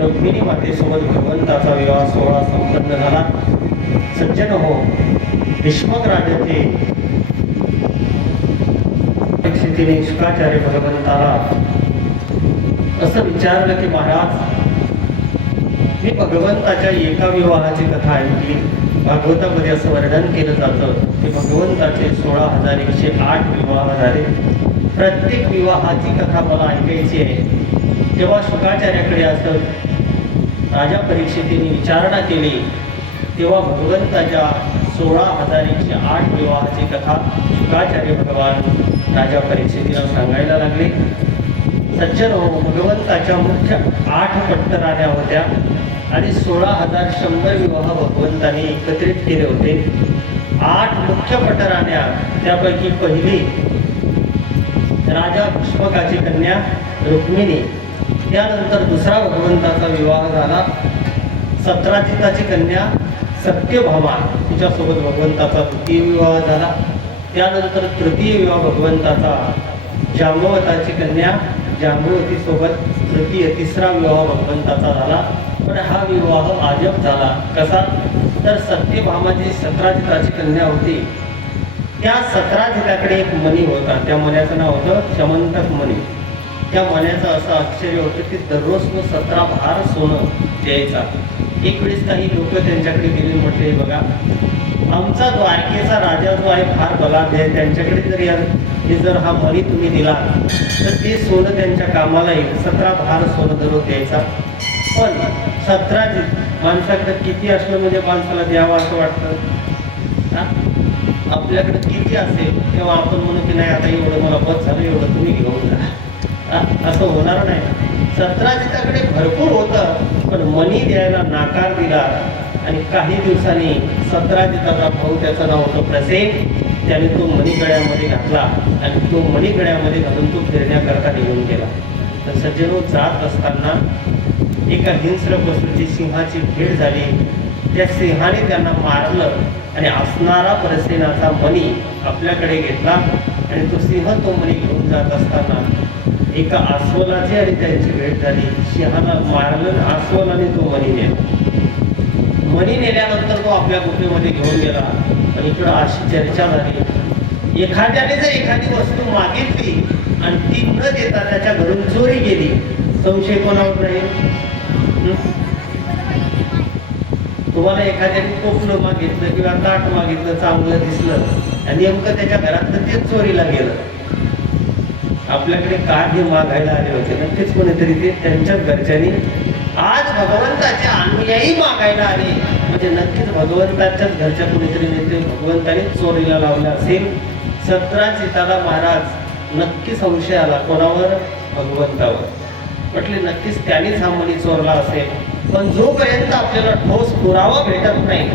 रुक्मिणी मातेसोबत भगवंताचा विवाह सोहळा संपन्न झाला. सज्जन हो भीष्मक राजाचे परिस्थितीने शुकाचार्य भगवंताला असं विचारलं की महाराज मी भगवंताच्या एका विवाहाची कथा ऐकली. भागवतामध्ये असं वर्णन केलं जातं की भगवंताचे सोळा हजार एकशे आठ विवाह झाले. प्रत्येक विवाहाची कथा मला ऐकायची आहे. तेव्हा शुकाचार्याकडे असं राजा परीक्षितीने विचारणा केली तेव्हा भगवंताच्या सोळा हजार एकशे आठ विवाहाची कथा शुकाचार्य भगवान राजा परीक्षितीला सांगायला लागले. सज्जन हो भगवंताच्या मुख्य आठ पट्टराण्या होत्या आणि सोळा हजार शंभर विवाह भगवंताने एकत्रित केले होते. आठ मुख्य पटराण्या त्यापैकी पहिली राजा पुष्पकाची कन्या रुक्मिणी त्यानंतर दुसरा भगवंताचा विवाह झाला. सत्राजिताची कन्या सत्यभामा तिच्यासोबत भगवंताचा द्वितीय विवाह झाला. त्यानंतर तृतीय विवाह भगवंताचा. जांबवताची कन्या जांबवतीसोबत तृतीय तिसरा विवाह भगवंताचा झाला. पण हा विवाह आजब झाला. कसा? तर सत्यभामाची सत्राजिताची कन्या होती. त्या सत्राजिताकडे एक मणी होता. त्या मण्याचं नाव होतं शमंतक मणी. त्या मण्याचं असं आश्चर्य होतं की दररोज तो सतरा भार सोनं द्यायचा. एक वेळेस काही लोक त्यांच्याकडे गेले म्हटले बघा आमचा द्वारकेचा राजा जो आहे फार बलाढ्य आहे. त्यांच्याकडे जर या हे जर हा मणी तुम्ही दिला तर ते सोनं त्यांच्या कामाला येईल. सतरा भार सोनं दररोज द्यायचा. पण सतरा माणसाकडे किती असलं म्हणजे माणसाला द्यावं असं वाटतं? हा? आपल्याकडे किती असेल तेव्हा आपण म्हणू की नाही आता एवढं मला बस झालं एवढं तुम्ही घेऊन जा. असं होणार नाही. सत्राजिताकडे भरपूर होतं पण मनी द्यायला नाकार दिला. आणि काही दिवसांनी सत्राजिताचा भाऊ त्याचं नाव होतं प्रसेन. त्याने तो मणिकड्यामध्ये गळ्यामध्ये घातला आणि तो मणिकड्यामध्ये गळ्यामध्ये घालून तो फिरण्याकरता निघून गेला. तर सज्जनो जात असताना एका हिंस्र पशूची सिंहाची भेट झाली. त्या सिंहाने त्यांना मारलं आणि असणारा प्रसेनाचा मणी आपल्याकडे घेतला आणि तो सिंह तो मणी घेऊन जात असताना एका अस्वलाची आणि त्यांची भेट झाली. सिंहाला मारलं आणि अस्वलाने तो मणी नेला. मणी नेल्यानंतर तो आपल्या गुफेमध्ये घेऊन गेला. आणि इकडं अशी चर्चा झाली. एखाद्याने जर एखादी वस्तू मागितली आणि ती न देता त्याच्या घरून चोरी गेली संशय कोणावर नाही तुम्हाला एखाद्याने कोपलं मागितलं किंवा ताट मागितलं चांगलं दिसलं आणि नेमकं त्याच्या घरातलं तेच चोरीला गेलं. आपल्याकडे काय हे मागायला आले होते? नक्कीच कोणीतरी ते त्यांच्याच घरच्यांनी आज भगवंताचे अनुयायी मागायला आले. म्हणजे नक्कीच भगवंताच्याच घरच्या कोणीतरी नेते भगवंताने चोरीला लावला असेल. सतरा सीताला महाराज नक्की संशय आला कोणावर? भगवंतावर. म्हटले नक्कीच त्यानेच हा मणी चोरला असेल. पण जोपर्यंत आपल्याला ठोस पुरावा भेटत नाही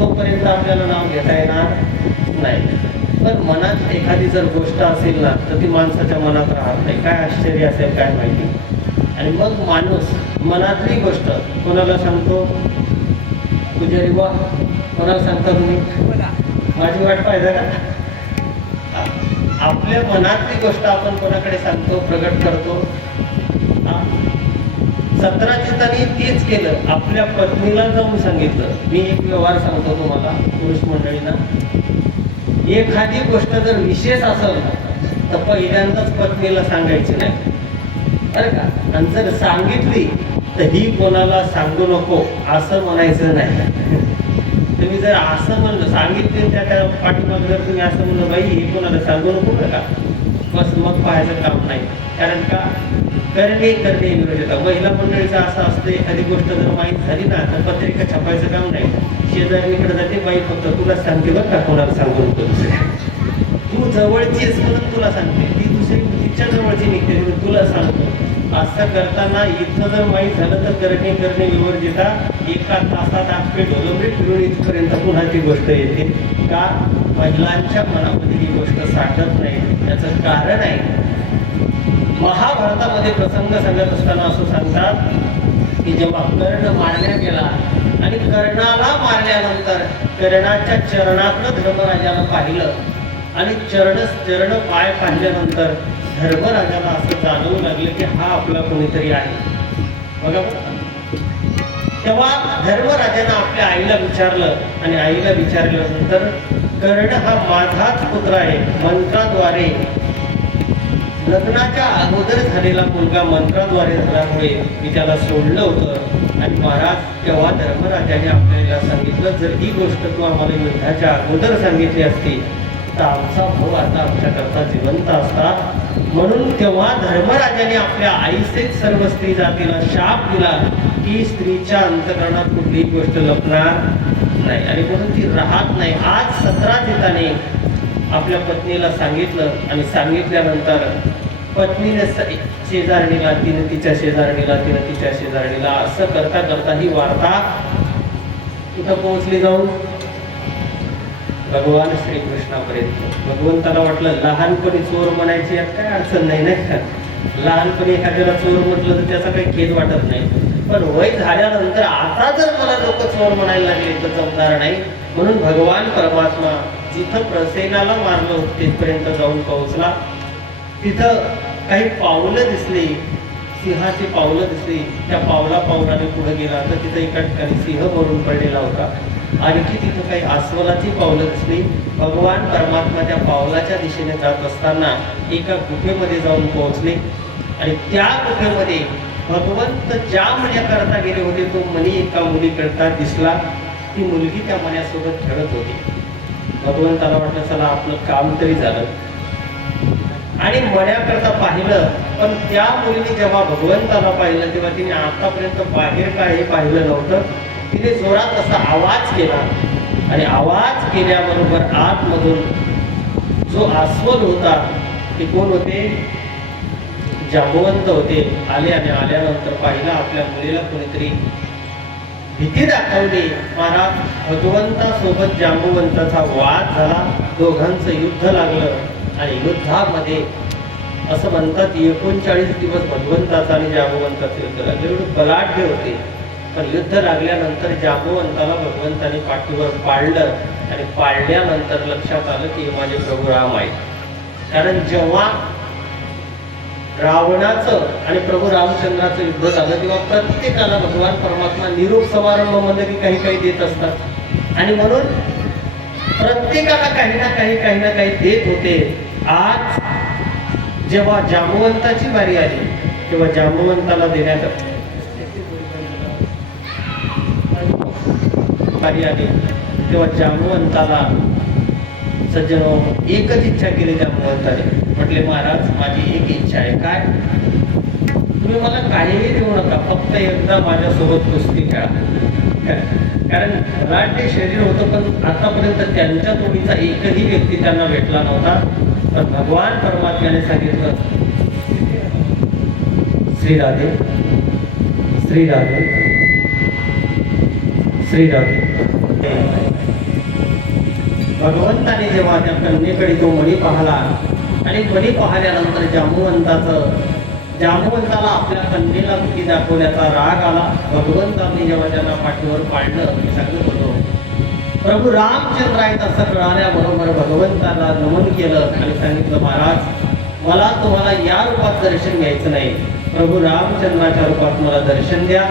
तोपर्यंत आपल्याला नाव घेता येणार नाही. पण मनात एखादी जर गोष्ट असेल ना तर ती माणसाच्या मनात राहत नाही. काय आश्चर्य असेल काय माहिती. आणि मग माणूस मनातली गोष्ट कोणाला सांगतो? पुजारी वा कोणाला सांगता तुम्ही? माझी वाट पाहिजे का? आपल्या मनातली गोष्ट आपण कोणाकडे सांगतो प्रगट करतो? हा? सतराजितांनी तेच केलं. आपल्या पत्नीला जाऊन सांगितलं. मी एक व्यवहार सांगतो तुम्हाला पुरुष मंडळींना. एखादी गोष्ट जर विशेष असेल तर पहिल्यांदाच पत्नीला सांगायची नाही. बरं का? आणि जर सांगितली तर ही कोणाला सांगू नको असं म्हणायचं नाही. तुम्ही जर असं म्हणलं सांगितले त्या त्या पाठीमाग जर तुम्ही असं म्हणलं बाई हे कोणाला सांगू नको बरं का? बस मग पाहायचं काम नाही. कारण का? करणे करणे नियोजित महिला मंडळीचं असं असतं एखादी गोष्ट जर माहीत झाली ना तर पत्रिका छापायचं काम नाही. शेजारीकडे जाते बाई फक्त तुला सांगते बघ का कोणाला सांगू नको दुसऱ्या तू जवळची आहेस म्हणून तुला सांगते. ती दुसरी तिच्या जवळची निघते म्हणून तुला सांगतो. असं करताना इथं जर माहीत झालं तर करणे करणे विवर्जिता एका तासात आपले ढोलंबरी फिरून इथपर्यंत पुन्हा ती गोष्ट येते. का? महिलांच्या मनामध्ये ही गोष्ट साठत नाही. त्याचं कारण आहे महाभारतामध्ये प्रसंग सांगत असताना असं सांगतात की जेव्हा कर्ण मारण्यात गेला आणि कर्णाला मारल्यानंतर कर्णाच्या चरणातलं धर्मराजानं पाहिलं. आणि चरण चरण पाय पाहिल्यानंतर धर्मराजाला असं जाणवू लागलं की हा आपला कोणीतरी आहे. बघा तेव्हा धर्मराजानं आपल्या आईला विचारलं आणि आईला विचारल्यानंतर कर्ण हा माझाच पुत्र आहे मंत्राद्वारे लग्नाच्या अगोदर झालेला मुलगा मंत्राद्वारे झाल्यामुळे मी त्याला सोडलं होतं. आणि महाराज तेव्हा धर्मराजाने आपल्याला सांगितलं जर ही गोष्ट तू आम्हाला युद्धाच्या अगोदर सांगितली असती तर आमचा भाऊ आता आमच्याकरता जिवंत असता म्हणून तेव्हा धर्मराजाने आपल्या आईचेच सर्व स्त्री जातीला शाप दिला की स्त्रीच्या अंतकरणात कुठलीही गोष्ट लपणार नाही. आणि म्हणून ती राहत नाही. आज सतरा जिताने आपल्या पत्नीला सांगितलं आणि सांगितल्यानंतर पत्नीने शेजारणीला तिने तिच्या शेजारणीला तिने तिच्या शेजारणीला असं करता करता ही वार्ता कुठं पोहोचली जाऊन? भगवान श्रीकृष्णापर्यंत. भगवंताला वाटलं लहानपणी चोर म्हणायची यात काय अडचण नाही नाही का? लहानपणी एखाद्याला चोर म्हटलं तर त्याचा काही खेद वाटत नाही. पण वय झाल्यानंतर आता जर मला लोक चोर म्हणायला लागले तर जमणार नाही. म्हणून भगवान परमात्मा जिथं प्रसेनाला मारलं तिथपर्यंत जाऊन पोहोचला. तिथं काही पावलं दिसली. सिंहाची पावलं दिसली. त्या पावला पावलाने पुढे गेला. तर तिथं एका ठिकाणी सिंह भरून पडलेला होता. आणखी तिथं काही अस्वलाची पावलं दिसली. भगवान परमात्मा त्या पावलाच्या दिशेने जात असताना एका गुफेमध्ये जाऊन पोहोचले. आणि त्या गुफेमध्ये भगवंत ज्या मण्याकरता गेले होते तो मणी एका मुलीकरता दिसला. ती मुलगी त्या मण्यासोबत खेळत होती. भगवंताला वाटलं चला आपलं काम तरी झालं. आणि मण्याकरता पाहिलं पण त्या मुलीने जेव्हा भगवंताला पाहिलं तेव्हा तिने आतापर्यंत बाहेर काय हे पाहिलं नव्हतं. तिने जोरात असा आवाज केला. आणि आवाज केल्याबरोबर आतमधून जो अस्वल होता ते कोण होते? जांबवंत होते. आले आणि आल्यानंतर पाहिलं आपल्या मुलीला कोणीतरी भीती दाखवली. महाराज भगवंतासोबत जांबुवंताचा वाद झाला. दोघांचं युद्ध लागलं. आणि युद्धामध्ये असं म्हणतात एकोणचाळीस दिवस भगवंताचा आणि जागवंताचं युद्ध लागलं. एवढे बलाढ्य होते. पण युद्ध लागल्यानंतर जागवंताला भगवंताने पाठीवर पाळलं आणि पाळल्यानंतर लक्षात आलं की हे माझे प्रभू राम आहेत. कारण जेव्हा रावणाचं आणि प्रभू रामचंद्राचं युद्ध झालं तेव्हा प्रत्येकाला भगवान परमात्मा निरोप समारंभामध्ये काही काही देत असतात. आणि म्हणून प्रत्येकाला काही ना काही काही ना काही देत होते. आज जेव्हा जांबवंताची बारी आली तेव्हा जांबवंताला देण्यात बारी आली. तेव्हा जांबवंताला सज्जन एकच इच्छा केली जांबवंताने म्हटले महाराज माझी एक इच्छा आहे. काय? तुम्ही मला काहीही देऊ नका फक्त एकदा माझ्यासोबत कुस्ती खेळा. कारण मराठी शरीर होतं पण आतापर्यंत त्यांच्या तोडीचा एकही व्यक्ती त्यांना भेटला नव्हता. तर भगवान परमात्म्याने सांगितलं श्री राधे श्री राधे श्री राधे. भगवंताने जेव्हा त्या कन्येकडे तो मणी पाहला आणि मणी पाहिल्यानंतर जांबुवंताचं जामुवंताला आपल्या कन्येला भीती दाखवण्याचा राग आला. भगवंताने जेव्हा त्यांना पाठीवर पाडलं मी सांगत होतो प्रभू रामचंद्र आहेत असं कळाल्याबरोबर भगवंताला नमन केलं आणि सांगितलं महाराज मला तुम्हाला या रूपात दर्शन घ्यायचं नाही. प्रभू रामचंद्राच्या रूपात मला दर्शन द्या.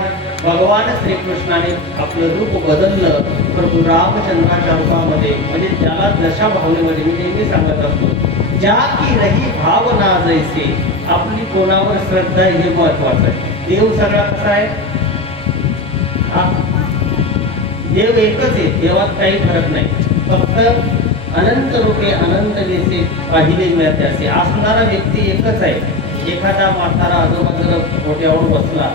भगवान श्रीकृष्णाने आपलं रूप बदललं. प्रभू रामचंद्राच्या रूपामध्ये म्हणजे त्याला जशा भावनेमध्ये मी नेहमी सांगत असतो ज्या की रही भावना जैसे आपली कोणावर श्रद्धा आहे हे महत्वाचं आहे. देव सगळा कसा आहे? हा? देव एकच आहे देवात काही फरक नाही. फक्त अनंत रूपे अनंत जसे पाहिले मिळते असे. असणारा व्यक्ती एकच आहे. एखादा म्हातारा आजूबाजूला मोठ्यावर बसला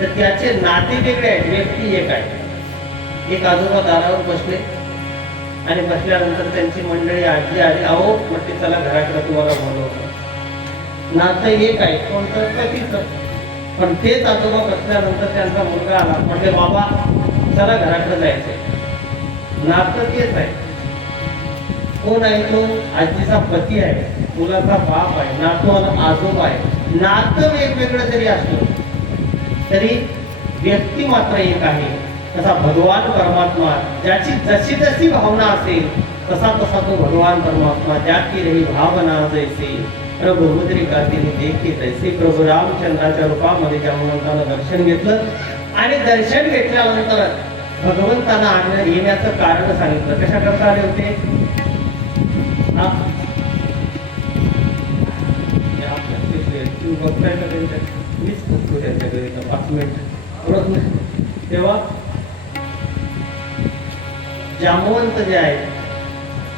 तर त्याचे नाते वेगळे आहेत व्यक्ती एक आहे. एक आजोबा दारावर बसले आणि बसल्यानंतर त्यांची मंडळी आजी आली अहो म्हटली चला घराकडे तुम्हाला बोलवतो. नातं एक आहे कोणतं कधीच पण तेच आजोबा बसल्यानंतर त्यांचा मुलगा आला म्हटले बाबा चला घराकडे जायचंय. नातं तेच आहे. कोण आहे तो? आजीचा पती आहे. मुलाचा बाप आहे. नातवाला आजोबा आहे. नातं वेगवेगळं जरी असलं तरी व्यक्ती मात्र एक आहे. तसा भगवान परमात्मा ज्याची जशी जशी भावना असेल तसा तसा तो भगवान परमात्मा ज्याची रही भावना जैसे. प्रभू मुद्रिकातील तिने देखील तैसे प्रभू रामचंद्राच्या रूपामध्ये जामवंतानं दर्शन घेतलं आणि दर्शन घेतल्यानंतर भगवंताला आणण्यात येण्याचं कारण सांगितलं. कशा करता आले होते? बघताय तेव्हा जामवंत जे आहे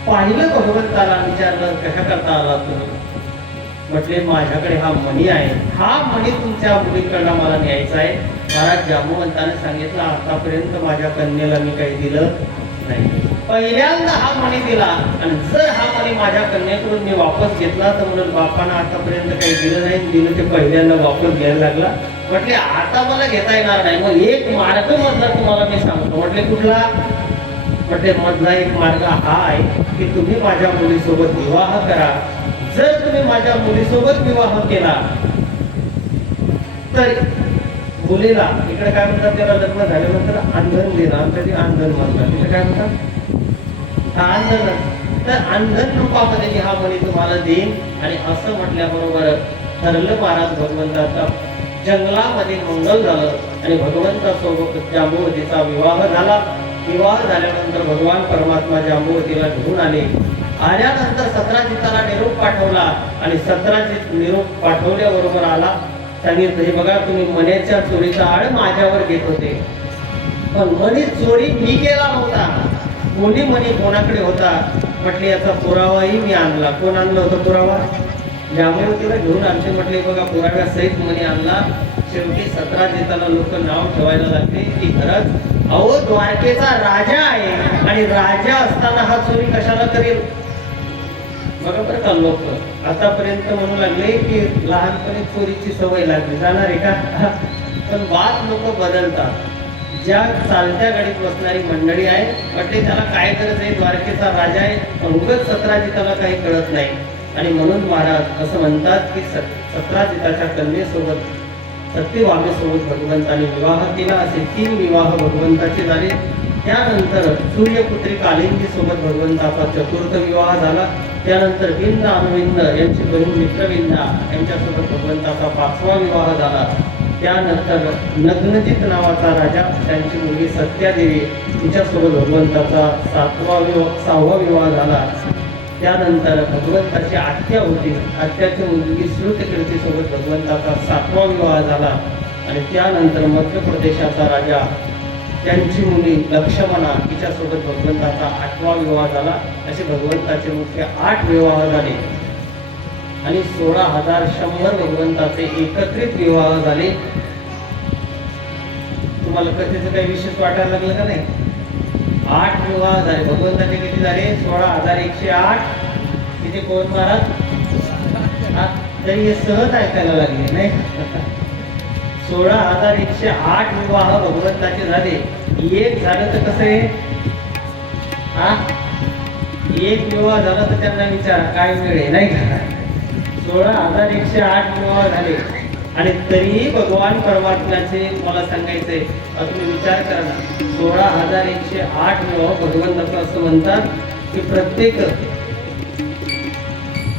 पाहिलं भगवंताला? विचारलं कशा करता आला तुम्ही? म्हटले माझ्याकडे हा मणी आहे. हा मणी तुमच्या मुलीकडला मला न्यायचा आहे. महाराज जामवंताने सांगितलं आतापर्यंत माझ्या कन्येला मी काही दिलं नाही. पहिल्यांदा हा मणी दिला आणि जर हा मणी माझ्या कन्याकडून मी वापस घेतला तर म्हणून बापानं आतापर्यंत काही दिलं नाही. दिलं ते पहिल्यांदा वापस घ्यायला लागला. म्हटले आता मला घेता येणार नाही. मग एक मार्ग मधला तुम्हाला मी सांगतो. म्हटले कुठला? म्हटले मधला एक मार्ग हा आहे की तुम्ही माझ्या मुलीसोबत विवाह करा जर तुम्ही माझ्या मुलीसोबत विवाह केला तर मुलीला इकडे काय म्हणतात त्याला लग्न झाल्यानंतर अंधन देणं आमच्याकडे अंधन म्हणतात तिथे काय म्हणतात? हा अंधन तर अंधन रूपामध्ये मी हा मुली तुम्हाला देईन. आणि असं म्हटल्याबरोबर ठरलं महाराज भगवंताचा जंगलामध्ये मंगल झालं. आणि भगवंतासोबत जांबुवतीचा विवाह झाला. विवाह झाल्यानंतर भगवान परमात्मा जांबुवतीला घेऊन आले. आल्यानंतर सतराजिताला निरोप पाठवला आणि सतराजित निरोप पाठवल्याबरोबर आला. सांगितलं हे बघा तुम्ही मनेच्या चोरीचा आळ माझ्यावर घेत होते. पण मनी चोरी मी केला नव्हता. कोणी मनी कोणाकडे होता? म्हटले याचा पुरावाही मी आणला. कोण आणलं होतं पुरावा? जांभूवतीला घेऊन आमचे म्हटले बघा पुराव्यासहित मनी आणला. शेवटी सतराजीताला लोक नाव ठेवायला लागले की खरंच अहो द्वारकेचा राजा आहे आणि राजा असताना हा चोरी कशाला करेल? बरोबर का लोक? आतापर्यंत म्हणू लागले की लहानपणी चोरीची सवय लागली. जाणार आहे का? पण वाद लोक बदलतात. ज्या चालत्या गाडीत बसणारी मंडळी आहे वाटते त्याला काय करत आहे? द्वारकेचा राजा आहे. पण उगत सतराजिताला काही कळत नाही. आणि म्हणून महाराज असं म्हणतात की सतराजिताच्या कन्येसोबत सत्यवामेसोबत भगवंताने विवाह केला असे तीन विवाह भगवंताचे झाले. त्यानंतर सूर्यपुत्री कालिंदी सोबत भगवंताचा चतुर्थ विवाह झाला. त्यानंतर विंद अनुविंद यांची बहीण मित्रविंदा यांच्यासोबत भगवंताचा पाचवा विवाह झाला. त्यानंतर नग्नजित नावाचा राजा त्यांची मुलगी सत्यादेवी तिच्यासोबत भगवंताचा सातवा विवाह सहावा विवाह झाला. त्यानंतर भगवंताची आत्या होती. आत्याची मुलगी श्रुतकीर्तीसोबत भगवंताचा सातवा विवाह झाला. आणि त्यानंतर मध्य प्रदेशाचा राजा त्यांची मुली लक्ष्मणा तिच्यासोबत भगवंताचा आठवा विवाह झाला. असे भगवंताचे मुख्य आठ विवाह झाले. आणि सोळा हजार शंभर भगवंताचे एकत्रित विवाह झाले. तुम्हाला कथेचं काही विशेष वाटायला लागलं का नाही? आठ विवाह झाले. भगवंताचे किती झाले? सोळा हजार एकशे आठ. तिथे कोण महाराज तरी हे सहज ऐकायला लागले नाही? सोळा हजार एकशे आठ विवाह भगवंताचे झाले. एक झालं तर कसं आहे? एक विवाह झाला तर त्यांना विचारा काय मिळेल नाही का? सोळा हजार एकशे आठ विवाह झाले. आणि तरीही भगवान परमात्म्याचे मला सांगायचंय असं तुम्ही विचार करा ना. सोळा हजार एकशे आठ विवाह भगवंताचं असं म्हणतात की प्रत्येक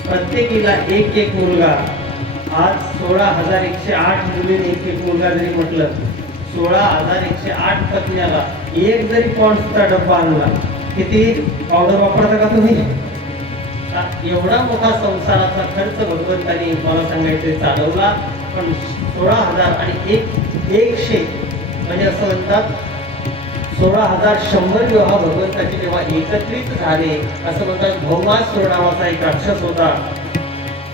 प्रत्येकीला एक एक मुलगा आज सोळा हजार एकशे आठ मुलीने एक एक मुलगा जरी म्हटलं सोळा हजार एकशे आठ पत्न्याला एक जरी पॉन्ड्सचा डब्बा आणला किती पावडर वापरता का तुम्ही? एवढा मोठा संसाराचा खर्च भगवंतानी मला सांगायचं चालवला. पण सोळा हजार आणि एक एकशे म्हणजे असं म्हणतात सोळा हजार शंभर विवाह भगवंताचे जेव्हा एकत्रित झाले असं म्हणतात भौमास नावाचा एक राक्षस होता.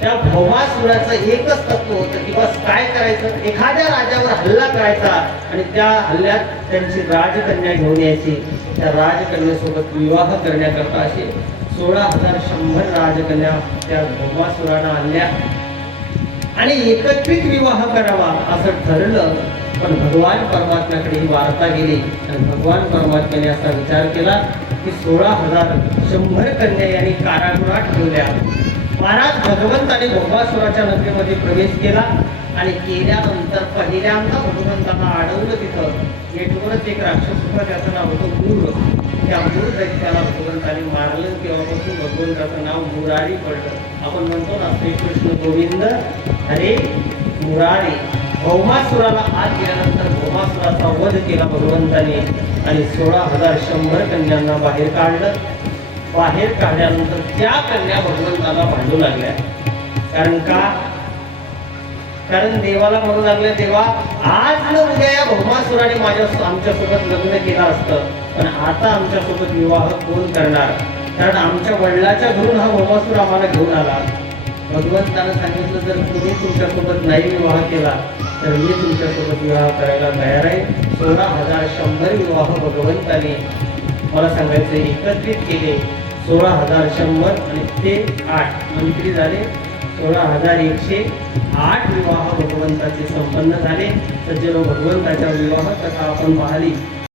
त्या भौमासुराचं एकच तत्व होतं की बस काय करायचं? एखाद्या राजावर हल्ला करायचा आणि त्या हल्ल्यात त्यांची राजकन्या घेऊन यायची. त्या राजकन्यासोबत विवाह करण्याकरता असे सोळा हजार शंभर राजकन्या त्या भौमासुरानं आणल्या. आणि एकत्रित विवाह करावा असं ठरलं पण भगवान परमात्म्याकडे ही वार्ता गेली. आणि भगवान परमात्म्याने असा विचार केला की सोळा हजार शंभर कन्या यांनी कारागृहात ठेवल्या. महाराज भगवंताने भोगासुराच्या नदीमध्ये प्रवेश केला आणि केल्यानंतर पहिल्यांदा भगवंताला अडवलं तिथं. गेटवरच एक राक्षस होता त्याचं नाव होतं मूर. त्या मूळ दैत्याला भगवंताने मारलं तेव्हापासून भगवंताचं नाव मुरारी पडलं. आपण म्हणतो ना श्रीकृष्ण गोविंद हरे मुरारी. भौमासुराला आत गेल्यानंतर भौमासुराचा वध केला भगवंताने आणि सोळा हजार शंभर कन्यांना बाहेर काढलं. बाहेर काढल्यानंतर त्या कन्या भगवंताला भांडू लागल्या. कारण का? कारण देवाला म्हणू लागले देवा आज न उद्या या भौमासुराने माझ्या आमच्यासोबत लग्न केलं असतं. पण आता आमच्यासोबत विवाह कोण करणार? कारण आमच्या वडिलाच्या घरून हा भौमासूर आम्हाला घेऊन आला. भगवंतानं सांगितलं जर तुम्ही तुमच्यासोबत नाही विवाह केला तर मी तुमच्यासोबत विवाह करायला तयार आहे. सोळा हजार शंभर विवाह भगवंताने मला सांगायचं एकत्रित केले. सोळा हजार शंभर आणि ते आठ. म्हणजे किती झाले? सोळा हजार एकशे आठ विवाह भगवंताचे संपन्न झाले. सज्जनो भगवंताच्या विवाह कथा आपण पाहिली.